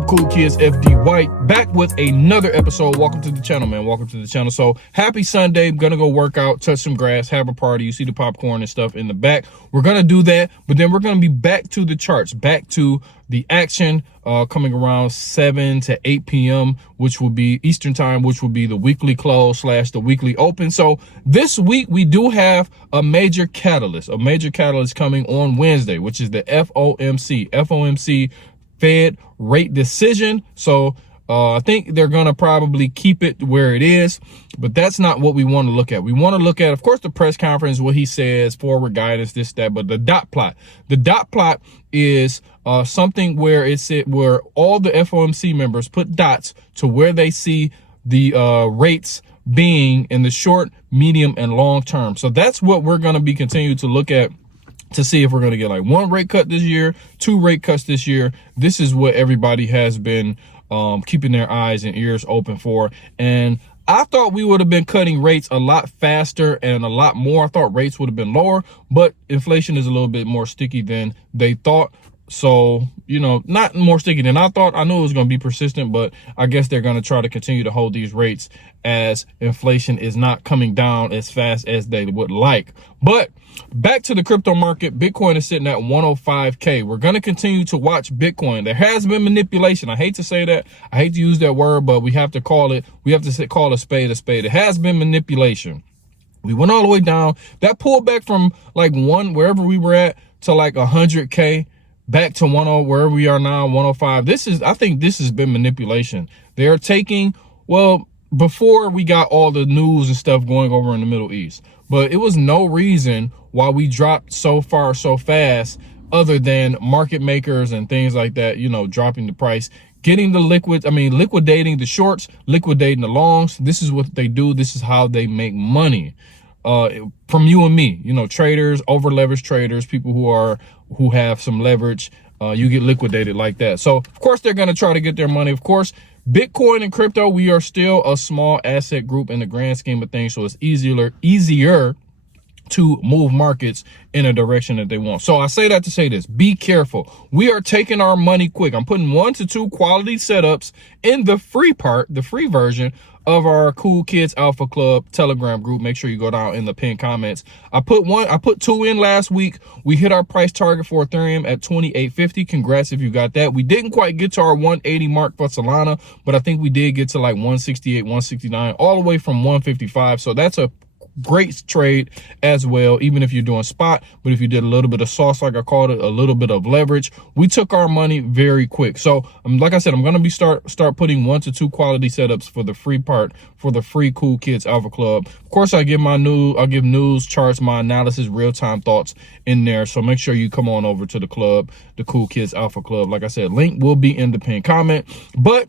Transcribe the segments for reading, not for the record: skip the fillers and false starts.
up, cool kids? FD White back with another episode. Welcome to the channel, man. Welcome to the channel. So happy Sunday. I'm gonna go work out, touch some grass, have a party. You see the popcorn and stuff in the back. We're gonna do that, but then we're gonna be back to the charts, back to the action coming around 7 to 8 p.m., which will be Eastern time, which will be the weekly close / the weekly open. So this week we do have a major catalyst coming on Wednesday, which is the FOMC Fed rate decision. So I think they're going to probably keep it where it is, but that's not what we want to look at. We want to look at, of course, the press conference, what he says, forward guidance, this, that, but the dot plot. The dot plot is something where where all the FOMC members put dots to where they see the rates being in the short, medium, and long term. So that's what we're going to be continuing to look at to see if we're going to get like 1 rate cut this year, 2 rate cuts this year. This is what everybody has been keeping their eyes and ears open for. And I thought we would have been cutting rates a lot faster and a lot more. I thought rates would have been lower, but inflation is a little bit more sticky than they thought. So, you know, not more sticky than I thought. I knew it was going to be persistent, but I guess they're going to try to continue to hold these rates as inflation is not coming down as fast as they would like. But back to the crypto market, Bitcoin is sitting at 105K. We're going to continue to watch Bitcoin. There has been manipulation. I hate to say that. I hate to use that word, but we have to call it. We have to call a spade a spade. It has been manipulation. We went all the way down. That pulled back from like wherever we were at to like 100K. Back to 10, where we are now, 105. I think this has been manipulation. They're taking, well, before we got all the news and stuff going over in the Middle East, but it was no reason why we dropped so far so fast other than market makers and things like that, you know, dropping the price, getting the liquidating the shorts, liquidating the longs. This is what they do. This is how they make money. From you and me, you know, traders, over leveraged traders, people who have some leverage, you get liquidated like that. So of course they're going to try to get their money. Of course, Bitcoin and crypto, we are still a small asset group in the grand scheme of things. So it's easier to move markets in a direction that they want. So I say that to say this, be careful. We are taking our money quick. I'm putting 1 to 2 quality setups in the free version of our Cool Kids Alpha Club Telegram group. Make sure you go down in the pinned comments. I put 2 in last week. We hit our price target for Ethereum at 28.50. Congrats if you got that. We didn't quite get to our 180 mark for Solana, but I think we did get to like 168, 169, all the way from 155. So that's a great trade as well, even if you're doing spot. But if you did a little bit of sauce, like I called it, a little bit of leverage, we took our money very quick. So like I said, I'm going to be start putting 1 to 2 quality setups for the free part, for the free Cool Kids Alpha Club. Of course, I'll give news, charts, my analysis, real-time thoughts in there. So make sure you come on over to the club, the Cool Kids Alpha Club. Like I said, link will be in the pinned comment. But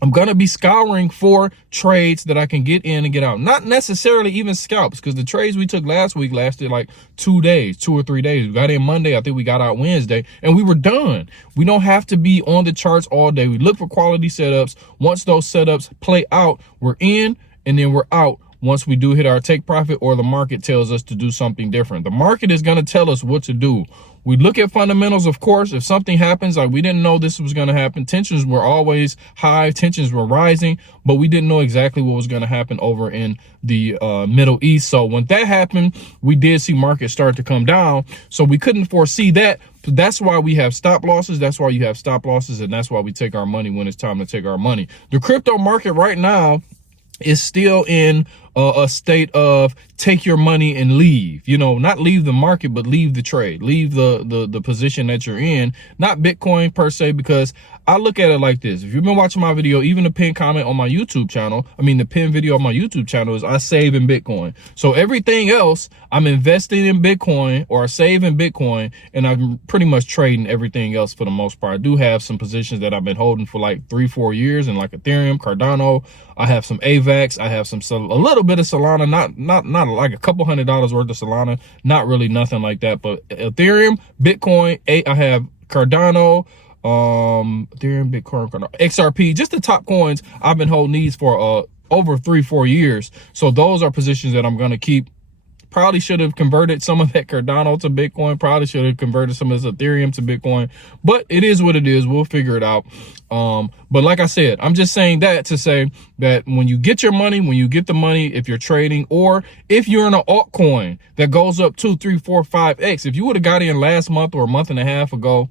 I'm going to be scouring for trades that I can get in and get out. Not necessarily even scalps, because the trades we took last week lasted like 2 or 3 days. We got in Monday. I think we got out Wednesday, and we were done. We don't have to be on the charts all day. We look for quality setups. Once those setups play out, we're in, and then we're out once we do hit our take profit or the market tells us to do something different. The market is going to tell us what to do. We look at fundamentals, of course. If something happens, like we didn't know this was going to happen, tensions were always high, tensions were rising, but we didn't know exactly what was going to happen over in the Middle East. So when that happened, we did see markets start to come down. So we couldn't foresee that. That's why we have stop losses. That's why you have stop losses. And that's why we take our money when it's time to take our money. The crypto market right now is still in a state of take your money and leave, you know, not leave the market, but leave the trade, leave the position that you're in, not Bitcoin per se, because I look at it like this. If you've been watching my video, even the pinned comment on my YouTube channel, the pinned video on my YouTube channel is I save in Bitcoin. So everything else I'm investing in Bitcoin or I save in Bitcoin, and I'm pretty much trading everything else for the most part. I do have some positions that I've been holding for like 3-4 years in like Ethereum, Cardano. I have some AVAX. I have a little bit of Solana, not like a couple $100 worth of Solana, not really nothing like that, but Ethereum, Bitcoin, I have Cardano, Ethereum, Bitcoin, Cardano, XRP, just the top coins I've been holding these for over 3-4 years. So those are positions that I'm going to keep Probably should have converted some of that Cardano to Bitcoin. Probably should have converted some of this Ethereum to Bitcoin. But it is what it is. We'll figure it out. But like I said, I'm just saying that to say that when you get your money, when you get the money, if you're trading or if you're in an altcoin that goes up 2, 3, 4, 5x, if you would have got in last month or a month and a half ago,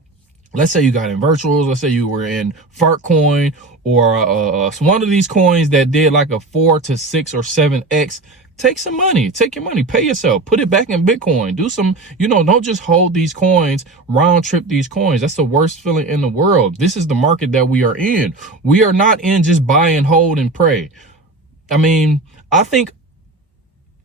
let's say you got in virtuals, let's say you were in Fomc or one of these coins that did like a 4 to 6 or 7x, take some money, take your money, pay yourself, put it back in Bitcoin, do some, don't just hold these coins, round trip these coins. That's the worst feeling in the world. This is the market that we are in. We are not in just buy and hold and pray. I mean, I think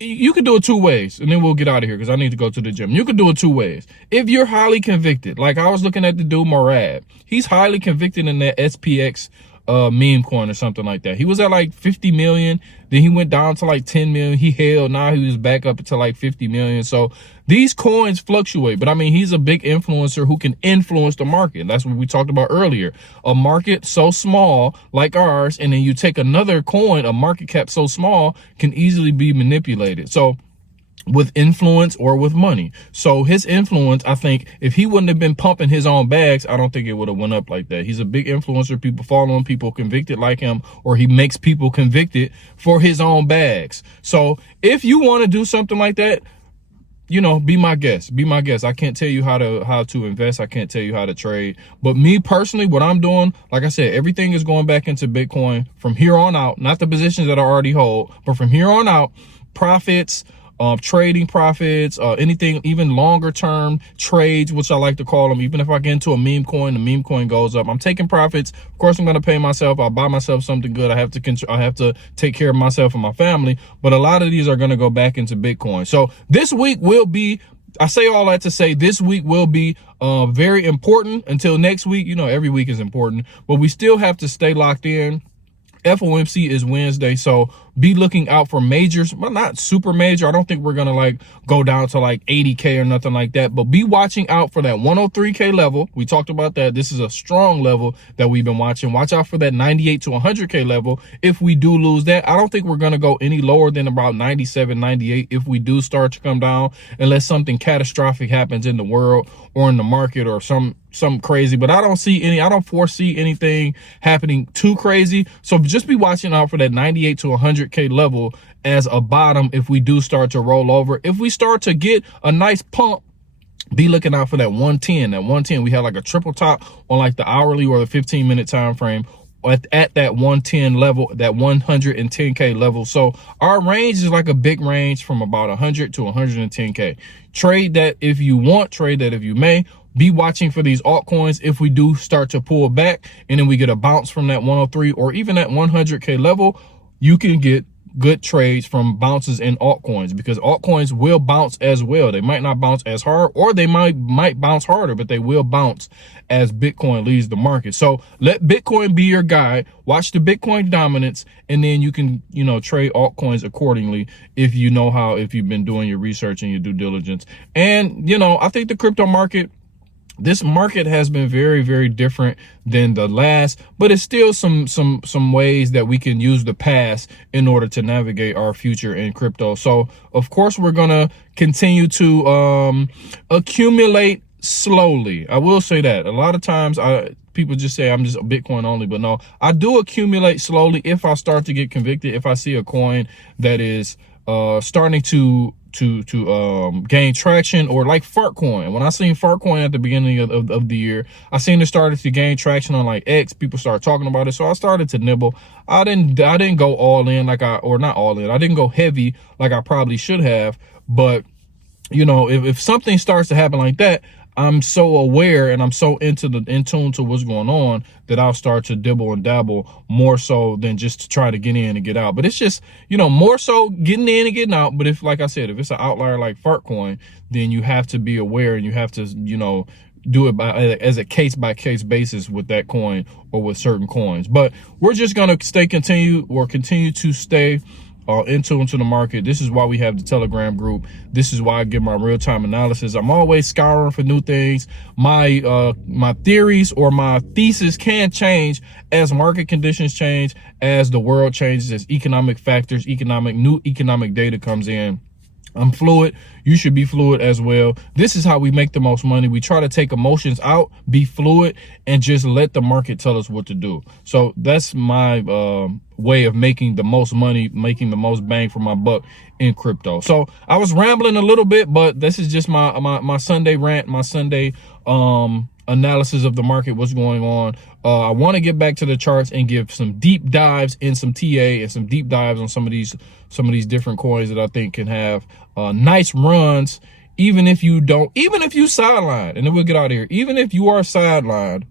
you could do it two ways, and then we'll get out of here because I need to go to the gym. You could do it two ways. If you're highly convicted, like I was looking at the dude Morad, he's highly convicted in that SPX meme coin or something like that. He was at like 50 million, then he went down to like 10 million. He held, now he was back up to like 50 million. So these coins fluctuate, but I mean, he's a big influencer who can influence the market. That's what we talked about earlier. A market so small like ours, and then you take another coin, a market cap so small, can easily be manipulated. So with influence or with money. So his influence, I think if he wouldn't have been pumping his own bags, I don't think it would have went up like that. He's a big influencer. People follow him, people convicted like him, or he makes people convicted for his own bags. So if you want to do something like that, be my guest. Be my guest. I can't tell you how to invest. I can't tell you how to trade. But me personally, what I'm doing, like I said, everything is going back into Bitcoin from here on out. Not the positions that I already hold, but from here on out, profits, trading profits, anything, even longer term trades, which I like to call them. Even if I get into a meme coin, the meme coin goes up, I'm taking profits. Of course, I'm going to pay myself. I'll buy myself something good. I have to take care of myself and my family. But a lot of these are going to go back into Bitcoin. So this week will be, I say all that to say this week will be very important until next week. Every week is important, but we still have to stay locked in. FOMC is Wednesday, so be looking out for majors, but not super major. I don't think we're gonna like go down to like 80K or nothing like that, but be watching out for that 103K level. We talked about that. This is a strong level that we've been watching. Watch out for that 98 to 100K level. If we do lose that, I don't think we're gonna go any lower than about 97, 98 if we do start to come down, unless something catastrophic happens in the world or in the market or something crazy. But I don't foresee anything happening too crazy. So just be watching out for that 98 to 100K level as a bottom if we do start to roll over. If we start to get a nice pump, be looking out for that 110. That 110, we had like a triple top on like the hourly or the 15-minute time frame at that 110 level, that 110K level. So our range is like a big range from about 100 to 110K. Trade that if you want, trade that if you may. Be watching for these altcoins. If we do start to pull back and then we get a bounce from that 103 or even that 100K level, you can get good trades from bounces in altcoins, because altcoins will bounce as well. They might not bounce as hard, or they might bounce harder, but they will bounce as Bitcoin leads the market. So let Bitcoin be your guide. Watch the Bitcoin dominance, and then you can, trade altcoins accordingly if you've been doing your research and your due diligence. And, I think the crypto market, this market has been very, very different than the last, but it's still some ways that we can use the past in order to navigate our future in crypto. So of course, we're going to continue to accumulate slowly. I will say that a lot of times people just say I'm just a Bitcoin only, but no, I do accumulate slowly. If I start to get convicted, if I see a coin that is starting to gain traction, or like Fartcoin. When I seen Fartcoin at the beginning of the year, I seen it started to gain traction on like X. People started talking about it, so I started to nibble. I didn't go all in not all in. I didn't go heavy like I probably should have. But if something starts to happen like that, I'm so aware and I'm so in tune to what's going on that I'll start to dibble and dabble more so than just to try to get in and get out. But it's just, more so getting in and getting out. But if, like I said, if it's an outlier like Fartcoin, then you have to be aware and you have to, do it as a case-by-case basis with that coin or with certain coins. But we're just going to continue to stay into the market. This is why we have the Telegram group. This is why I give my real-time analysis. I'm always scouring for new things. My theories or my thesis can change as market conditions change, as the world changes, as economic factors, new economic data comes in. I'm fluid. You should be fluid as well. This is how we make the most money. We try to take emotions out, be fluid, and just let the market tell us what to do. So that's my way of making the most money, making the most bang for my buck in crypto. So I was rambling a little bit, but this is just my Sunday rant, my Sunday analysis of the market, what's going on. I want to get back to the charts and give some deep dives in some TA and some deep dives on some of these different coins that I think can have nice runs, even if you sidelined. And then we'll get out of here. Even if you are sidelined,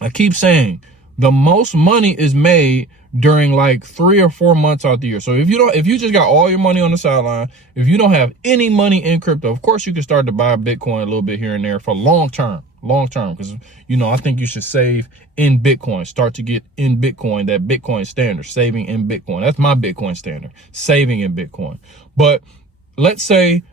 I keep saying the most money is made during like 3 or 4 months out the year. So if you just got all your money on the sideline, if you don't have any money in crypto, of course you can start to buy Bitcoin a little bit here and there for long term, because I think you should save in Bitcoin. Start to get in Bitcoin, that Bitcoin standard, saving in Bitcoin. That's my Bitcoin standard, saving in Bitcoin. But let's say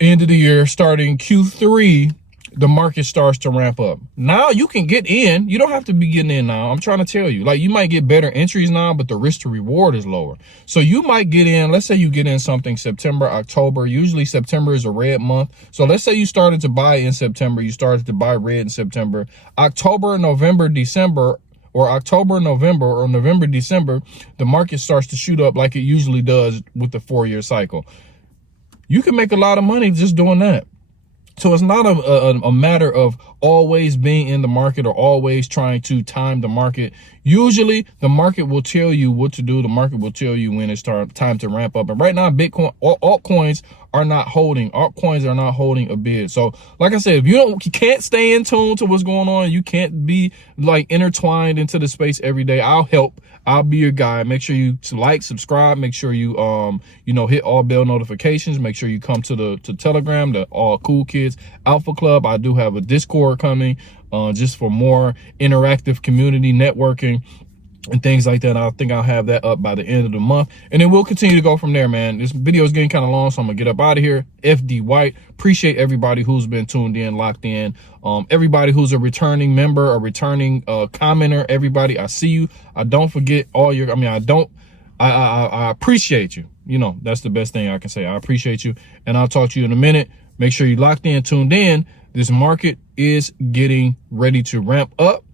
end of the year, starting Q3, the market starts to ramp up. Now you can get in. You don't have to be getting in now. I'm trying to tell you, like, you might get better entries now, but the risk to reward is lower. So you might get in, let's say you get in something September, October. Usually September is a red month. So let's say you started to buy in September, you started to buy red in September, October, November, December, or October, November, or November, December, the market starts to shoot up like it usually does with the 4-year cycle. You can make a lot of money just doing that. So it's not a matter of always being in the market or always trying to time the market. Usually the market will tell you what to do. The market will tell you when it's time to ramp up. And right now, Bitcoin, altcoins are not holding. Altcoins are not holding a bid. So like I said, if you can't stay in tune to what's going on, you can't be like intertwined into the space every day, I'll help. I'll be your guy. Make sure you like, subscribe. Make sure you, hit all bell notifications. Make sure you come to Telegram, the All Cool Kids Alpha Club. I do have a Discord coming, just for more interactive community networking and things like that. I think I'll have that up by the end of the month, and then we'll continue to go from there, man. This video is getting kind of long, so I'm gonna get up out of here. FD White. Appreciate everybody who's been tuned in, locked in. Everybody who's a returning member, a returning commenter, everybody, I see you. I don't forget all your, I appreciate you. That's the best thing I can say. I appreciate you, and I'll talk to you in a minute. Make sure you locked in, tuned in. This market is getting ready to ramp up.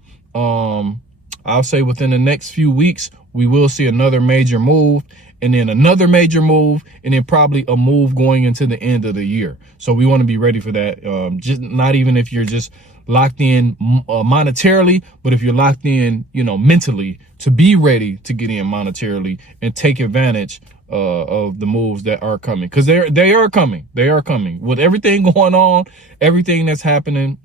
I'll say within the next few weeks, we will see another major move, and then another major move, and then probably a move going into the end of the year. So we want to be ready for that. Just not even if you're just locked in monetarily, but if you're locked in, mentally, to be ready to get in monetarily and take advantage of the moves that are coming, because they are coming. They are coming with everything going on, everything that's happening.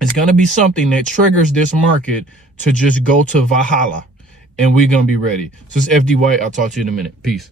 It's going to be something that triggers this market to just go to Valhalla, and we're going to be ready. So it's FD White. I'll talk to you in a minute. Peace.